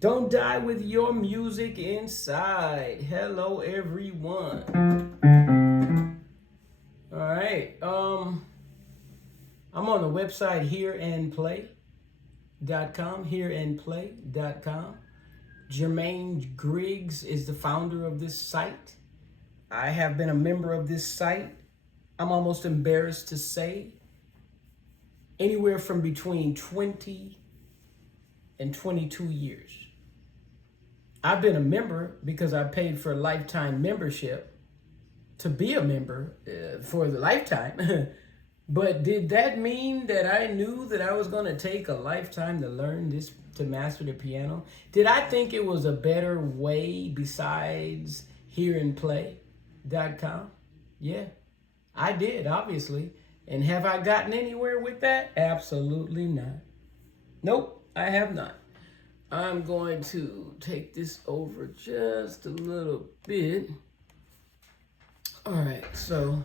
Don't die with your music inside. Hello, everyone. All right. I'm on the website hereandplay.com. Jermaine Griggs is the founder of this site. I have been a member of this site. I'm almost embarrassed to say anywhere from between 20 and 22 years. I've been a member because I paid for a lifetime membership to be a member for the lifetime. But did that mean that I knew that I was going to take a lifetime to learn this, to master the piano? Did I think it was a better way besides hereandplay.com? Yeah, I did, obviously. And have I gotten anywhere with that? Absolutely not. Nope, I have not. I'm going to take this over just a little bit. All right, so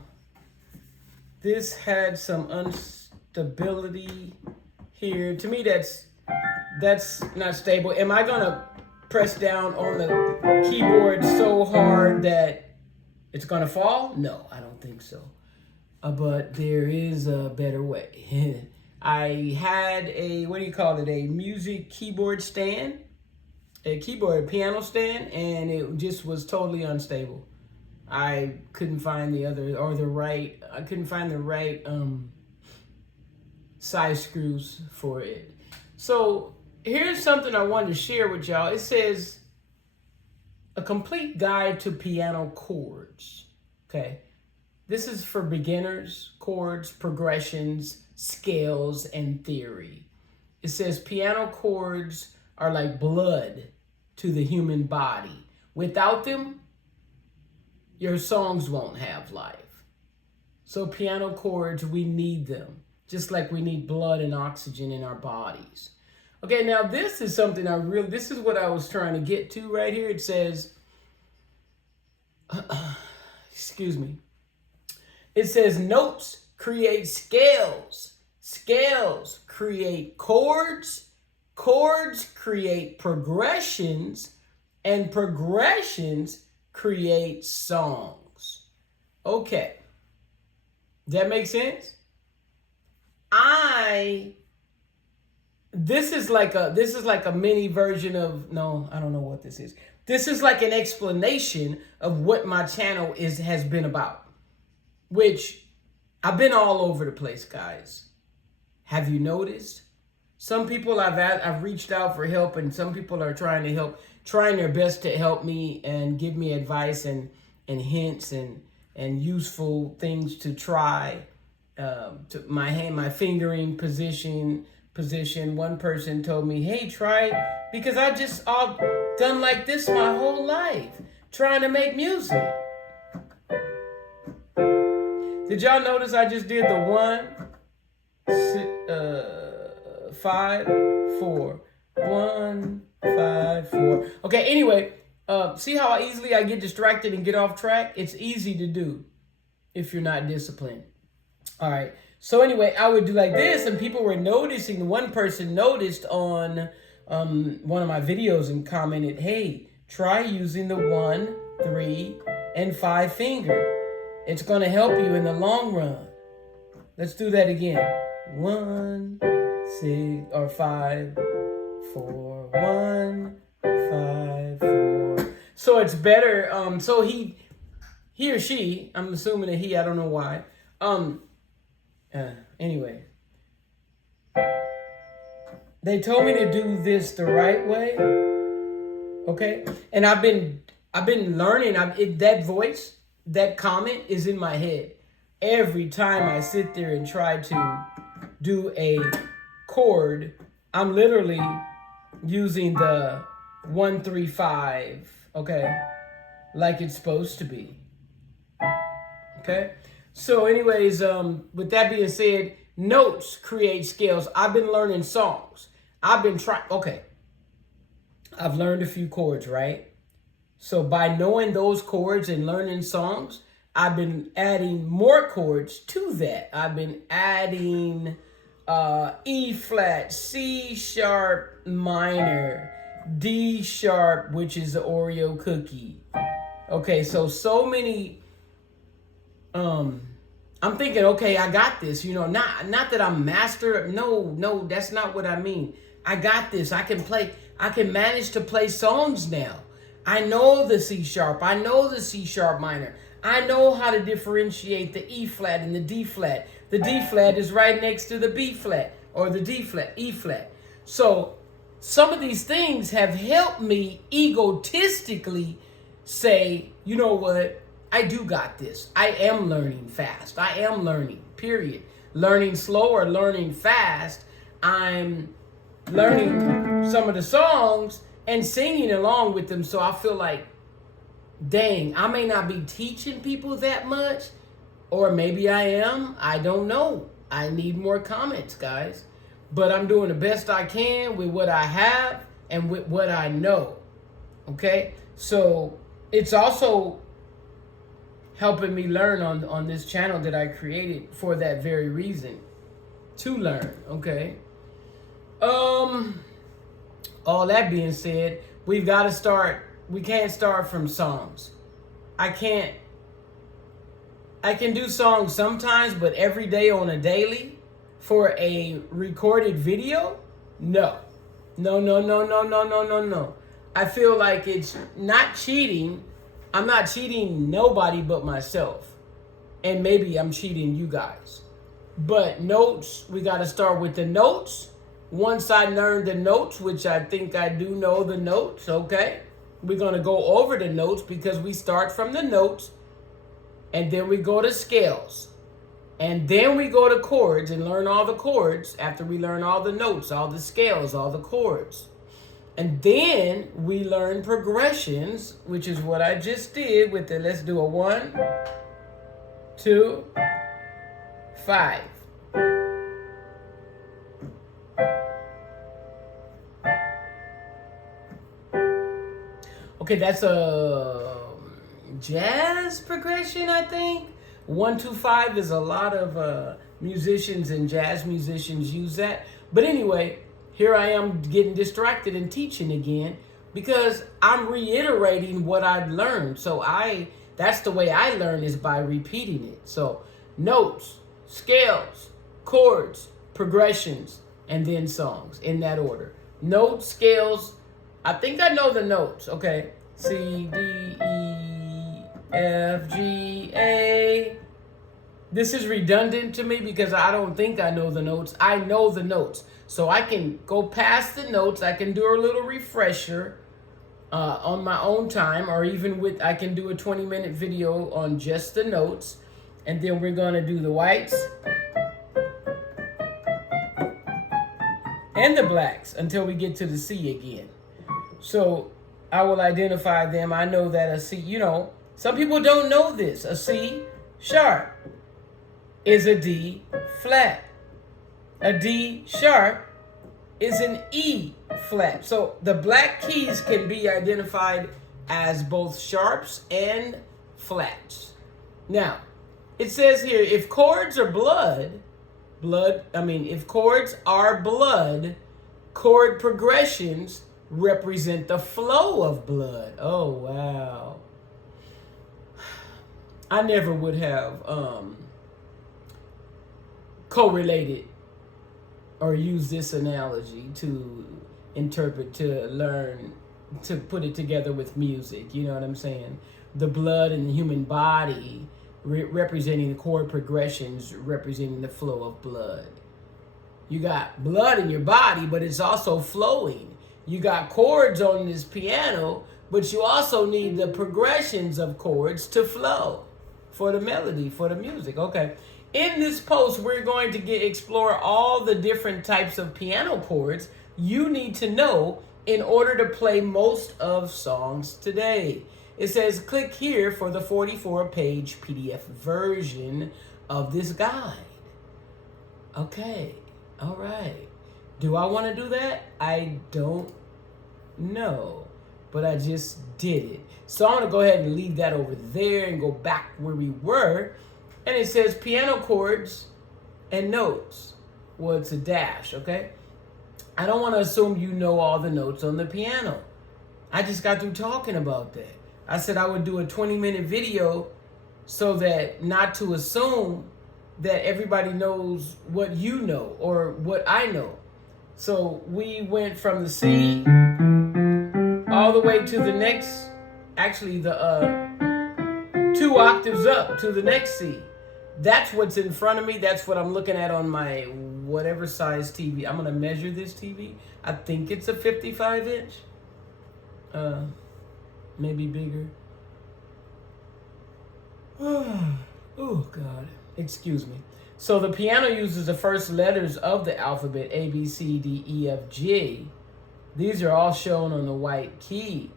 this had some instability here. To me, that's not stable. Am I gonna press down on the keyboard so hard that it's gonna fall? No, I don't think so. But there is a better way. I had a, what do you call it, a music keyboard stand, a keyboard piano stand, and it just was totally unstable. I couldn't find the right size screws for it. So here's something I wanted to share with y'all. It says a complete guide to piano chords. Okay. This is for beginners, chords, progressions, scales, and theory. It says piano chords are like blood to the human body. Without them, your songs won't have life. So piano chords, we need them, just like we need blood and oxygen in our bodies. Okay, now this is something this is what I was trying to get to right here. It says, excuse me. It says notes create scales. Scales create chords. Chords create progressions. And progressions create songs. Okay. That makes sense? This is like a mini version of, no, I don't know what this is. This is like an explanation of what my channel has been about, which I've been all over the place, guys. Have you noticed? Some people I've reached out for help, and some people are trying their best to help me and give me advice and hints and useful things to try. To my fingering position. One person told me, "Hey, try," because I just all done like this my whole life, trying to make music. Did y'all notice I just did the 1, 5, 4, 1, 5, 4. Okay, anyway, see how easily I get distracted and get off track? It's easy to do if you're not disciplined. All right. So anyway, I would do like this, and people were noticing. One person noticed on one of my videos and commented, "Hey, try using the 1, 3, and 5 finger. It's going to help you in the long run." Let's do that again. 1, 6, or 5, 4, 1, 5, 4. So it's better. So he or she, I'm assuming a he, I don't know why. Anyway, they told me to do this the right way. Okay, and I've been learning. That voice, that comment is in my head every time I sit there and try to do a chord. I'm literally using the 1, 3, 5. Okay, like it's supposed to be. Okay. So anyways, with that being said, notes create scales. I've been learning songs. I've learned a few chords, right? So by knowing those chords and learning songs, I've been adding more chords to that. I've been adding E flat, C sharp minor, D sharp, which is the Oreo cookie. Okay, so many, I'm thinking, okay, I got this, not that I'm master. No, that's not what I mean. I got this. I can manage to play songs now. I know the C sharp. I know the C sharp minor. I know how to differentiate the E flat and the D flat. The D flat is right next to the B flat or the D flat, E flat. So some of these things have helped me egotistically say, you know what? I do got this. I am learning fast. I am learning, period. Learning slow or learning fast. I'm learning some of the songs and singing along with them. So I feel like, dang, I may not be teaching people that much, or maybe I am. I don't know. I need more comments, guys. But I'm doing the best I can with what I have and with what I know. Okay? So it's also helping me learn on this channel that I created for that very reason. To learn, okay? All that being said, we've got to start. We can't start from songs. I can do songs sometimes, but every day on a daily for a recorded video? No. No. I feel like it's not cheating. I'm not cheating nobody but myself. And maybe I'm cheating you guys. But notes, we got to start with the notes. Once I learn the notes, which I think I do know the notes, okay? We're going to go over the notes because we start from the notes and then we go to scales. And then we go to chords and learn all the chords after we learn all the notes, all the scales, all the chords. And then we learn progressions, which is what I just did with the, let's do a 1, 2, 5. Okay, that's a jazz progression, I think. 1, 2, 5 is a lot of musicians and jazz musicians use that. But anyway, here I am getting distracted and teaching again because I'm reiterating what I've learned. So that's the way I learn, is by repeating it. So notes, scales, chords, progressions, and then songs in that order. Notes, scales, I think I know the notes. Okay. C, D, E, F, G, A. This is redundant to me because I don't think I know the notes. I know the notes. So I can go past the notes. I can do a little refresher on my own time, or even I can do a 20-minute video on just the notes. And then we're going to do the whites and the blacks until we get to the C again. So I will identify them. I know that a C, some people don't know this. A C sharp is a D flat. A D sharp is an E flat. So the black keys can be identified as both sharps and flats. Now, it says here, if chords are if chords are blood, chord progressions represent the flow of blood. Oh, wow. I never would have correlated or use this analogy to interpret, to learn, to put it together with music. You know what I'm saying? The blood in the human body representing the chord progressions, representing the flow of blood. You got blood in your body, but it's also flowing. You got chords on this piano, but you also need the progressions of chords to flow for the melody, for the music. Okay. In this post, we're going to explore all the different types of piano chords you need to know in order to play most of songs today. It says click here for the 44-page PDF version of this guide. Okay. All right. Do I want to do that? I don't know, but I just did it. So I'm going to go ahead and leave that over there and go back where we were. And it says piano chords and notes. Well, it's a dash, okay? I don't want to assume you know all the notes on the piano. I just got through talking about that. I said I would do a 20-minute video so that not to assume that everybody knows what you know or what I know. So we went from the C all the way to the next, actually the 2 octaves up to the next C. That's what's in front of me. That's what I'm looking at on my whatever size TV. I'm going to measure this TV. I think it's a 55 inch. Maybe bigger. Oh, God. Excuse me. So the piano uses the first letters of the alphabet, A, B, C, D, E, F, G. These are all shown on the white keys.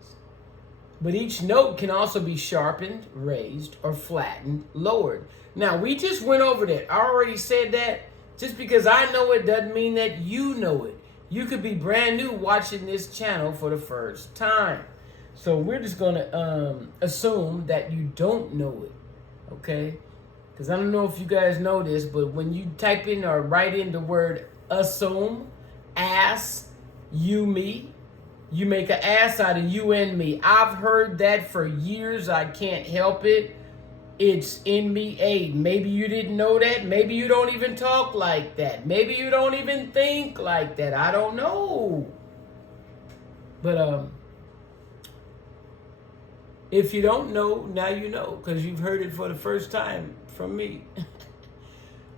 But each note can also be sharpened, raised, or flattened, lowered. Now, we just went over that. I already said that. Just because I know it doesn't mean that you know it. You could be brand new watching this channel for the first time. So we're just going to assume that you don't know it, okay? Because I don't know if you guys know this, but when you type in or write in the word assume, ass, you, me, you make an ass out of you and me. I've heard that for years. I can't help it. It's in me. Hey, maybe you didn't know that. Maybe you don't even talk like that. Maybe you don't even think like that. I don't know. But if you don't know, now you know, because you've heard it for the first time from me.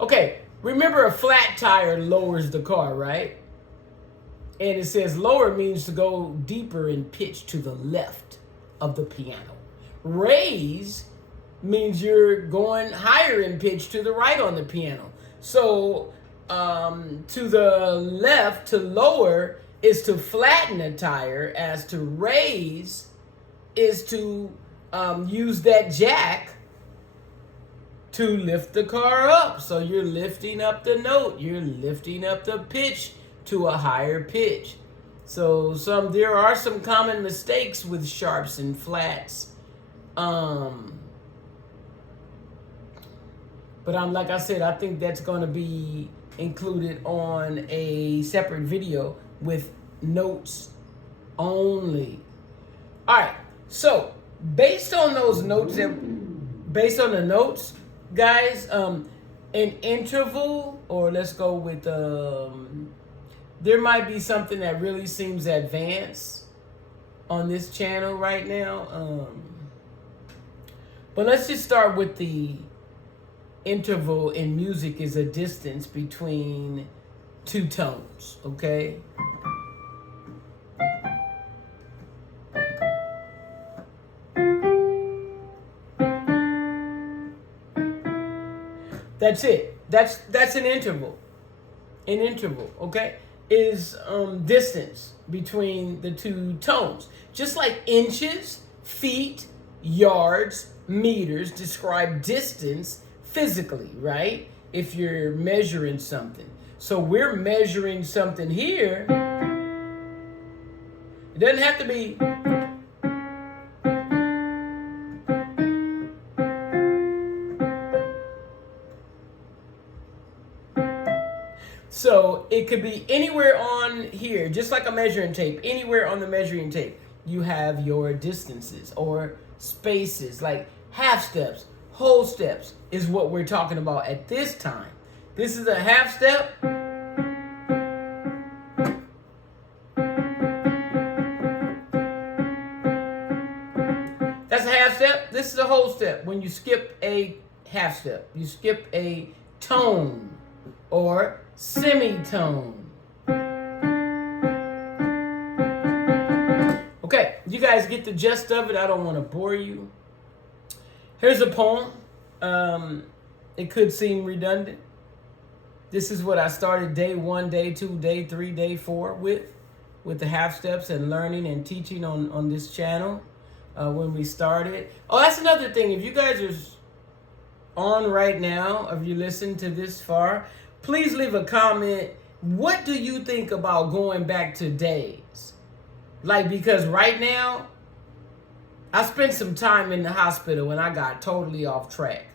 Okay, remember a flat tire lowers the car, right? And it says lower means to go deeper in pitch to the left of the piano. Raise means you're going higher in pitch to the right on the piano. So to the left, to lower, is to flatten a tire, as to raise is to use that jack to lift the car up. So you're lifting up the note, you're lifting up the pitch to a higher pitch. So there are some common mistakes with sharps and flats. But like I said, I think that's going to be included on a separate video with notes only. All right. So based on those notes, based on the notes, guys, an interval, or let's go with there might be something that really seems advanced on this channel right now. But let's just start with the interval in music is a distance between two tones, okay? That's it. That's an interval. An interval, okay, is distance between the two tones. Just like inches, feet, yards, meters describe distance physically, right? If you're measuring something. So we're measuring something here. It doesn't have to be so it could be anywhere on here, just like a measuring tape. Anywhere on the measuring tape, you have your distances or spaces, like half steps, whole steps is what we're talking about at this time. This is a half step. That's a half step. This is a whole step. When you skip a half step, you skip a tone or semitone. Okay, you guys get the gist of it. I don't want to bore you. Here's a poem. It could seem redundant. This is what I started day 1, day 2, day 3, day 4 with the half steps and learning and teaching on this channel when we started. Oh, that's another thing. If you guys are on right now, if you listen to this far, please leave a comment. What do you think about going back to days? Like, because right now, I spent some time in the hospital and I got totally off track.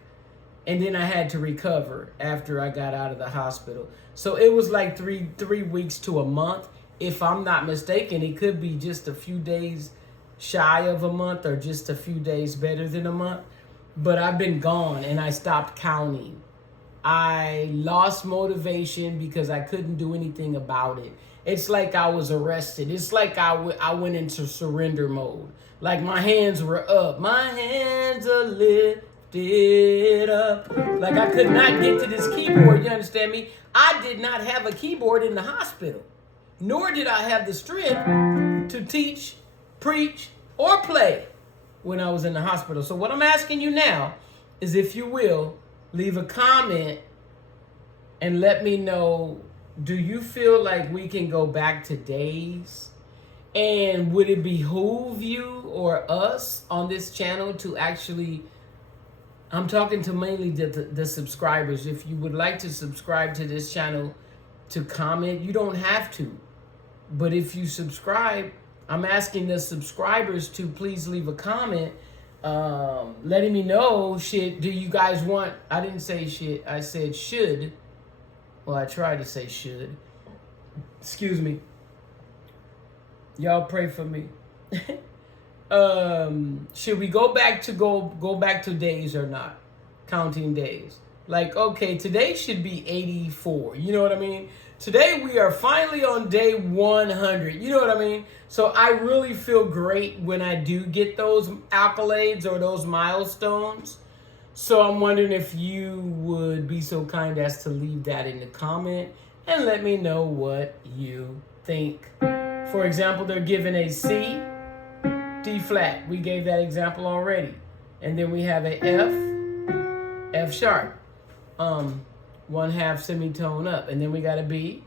And then I had to recover after I got out of the hospital. So it was like three weeks to a month. If I'm not mistaken, it could be just a few days shy of a month or just a few days better than a month. But I've been gone and I stopped counting. I lost motivation because I couldn't do anything about it. It's like I was arrested. It's like I went into surrender mode. Like my hands were up. My hands are lifted up. Like I could not get to this keyboard. You understand me? I did not have a keyboard in the hospital. Nor did I have the strength to teach, preach, or play when I was in the hospital. So what I'm asking you now is, if you will, leave a comment and let me know, do you feel like we can go back to days? And would it behoove you or us on this channel to actually, I'm talking to mainly the subscribers. If you would like to subscribe to this channel, to comment, you don't have to. But if you subscribe, I'm asking the subscribers to please leave a comment letting me know, shit, do you guys want, I didn't say shit, I said should. Well, I tried to say should. Excuse me. Y'all pray for me. Should we go back to days or not? Counting days. Like, okay, today should be 84. You know what I mean? Today we are finally on day 100. You know what I mean? So I really feel great when I do get those accolades or those milestones. So I'm wondering if you would be so kind as to leave that in the comment and let me know what you think. For example, they're given a C, D flat. We gave that example already. And then we have a F, F sharp. 1/2 semitone up. And then we got a B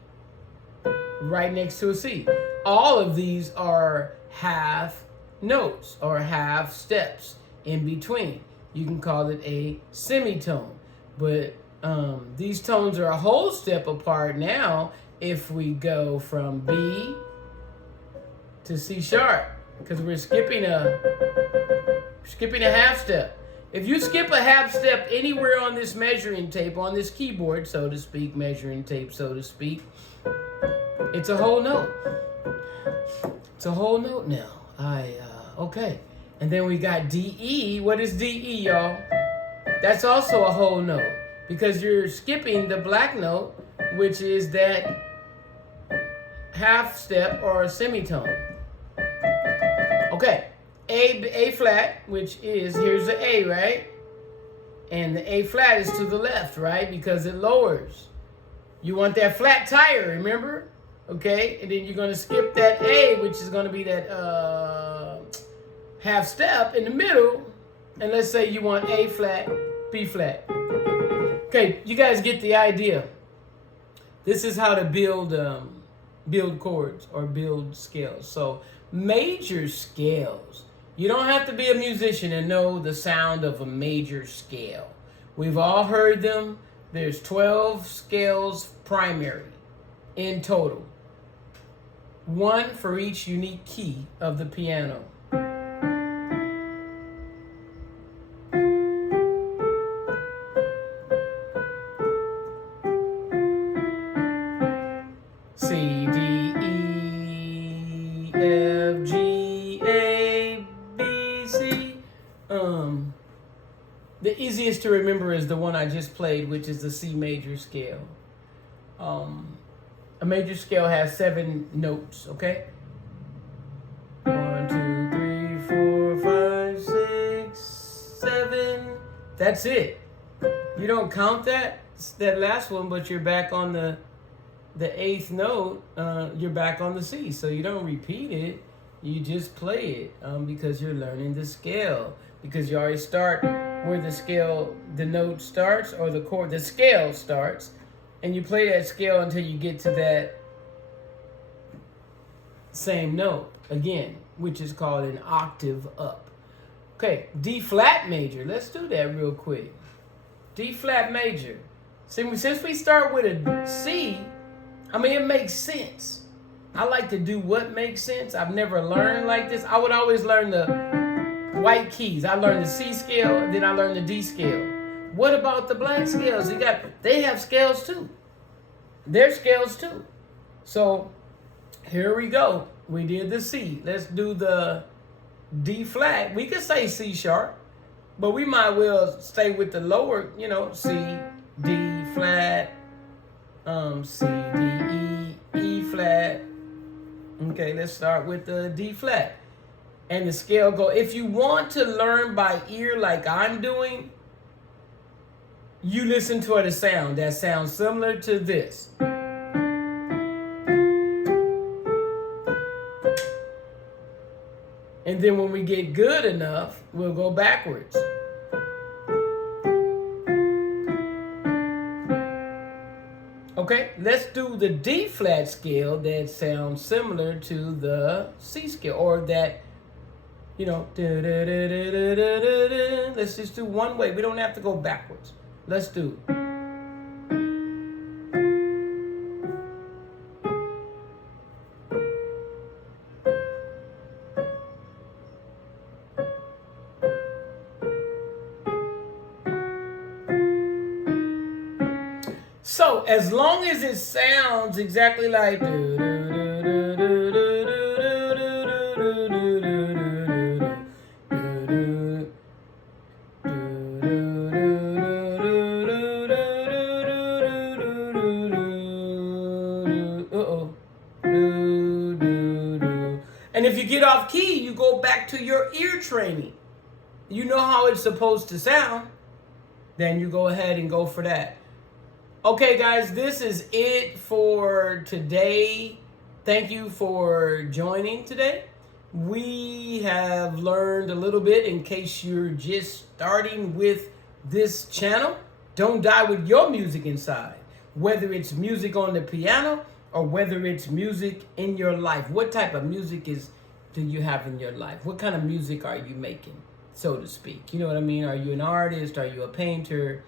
right next to a C. All of these are half notes or half steps in between. You can call it a semitone. But these tones are a whole step apart now if we go from B to C sharp, because we're skipping a half step. If you skip a half step anywhere on this measuring tape, on this keyboard, so to speak, measuring tape, so to speak, it's a whole note. It's a whole note now. Okay. And then we got D-E. What is D-E, y'all? That's also a whole note, because you're skipping the black note, which is that half step or a semitone. Okay. A flat, which is, here's the A, right? And the A flat is to the left, right? Because it lowers. You want that flat tire, remember? Okay, and then you're going to skip that A, which is going to be that half step in the middle. And let's say you want A flat, B flat. Okay, you guys get the idea. This is how to build chords or build scales. So major scales. You don't have to be a musician and know the sound of a major scale. We've all heard them. There's 12 scales primary in total. One for each unique key of the piano. C, D, E, F, G, A, B, C. The easiest to remember is the one I just played, which is the C major scale. A major scale has 7 notes, okay? 1, 2, 3, 4, 5, 6, 7. That's it. You don't count that last one, but you're back on the 8th note. You're back on the C, so you don't repeat it. You just play it because you're learning the scale. Because you already start where the note starts, or the scale starts, and you play that scale until you get to that same note again, which is called an octave up. Okay, D flat major. Let's do that real quick. D flat major. Since we start with a C, I mean, it makes sense. I like to do what makes sense. I've never learned like this. I would always learn the white keys. I learned the C scale, then I learned the D scale. What about the black scales? They have scales too. They're scales too. So Here we go. We did the C. Let's do the D flat. We could say C sharp, but we might well stay with the lower, C, D flat, C, D, E, E flat. Okay, let's start with the D flat. And the scale go. If you want to learn by ear like I'm doing, you listen to the sound that sounds similar to this. And then when we get good enough, we'll go backwards. Okay, let's do the D flat scale that sounds similar to the C scale, or that, let's just do one way. We don't have to go backwards. Let's do. So as long as it sounds exactly like and if you get off key, you go back to your ear training. You know how it's supposed to sound, then you go ahead and go for that. Okay, guys, this is it for today. Thank you for joining today. We have learned a little bit in case you're just starting with this channel. Don't die with your music inside, whether it's music on the piano or whether it's music in your life. What type of music do you have in your life? What kind of music are you making, so to speak? You know what I mean? Are you an artist? Are you a painter?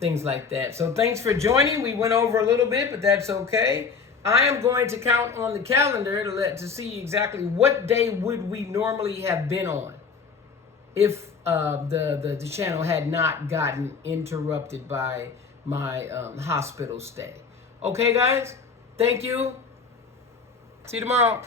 Things like that. So thanks for joining. We went over a little bit, but that's okay. I am going to count on the calendar to see exactly what day would we normally have been on if the channel had not gotten interrupted by my hospital stay. Okay, guys? Thank you. See you tomorrow.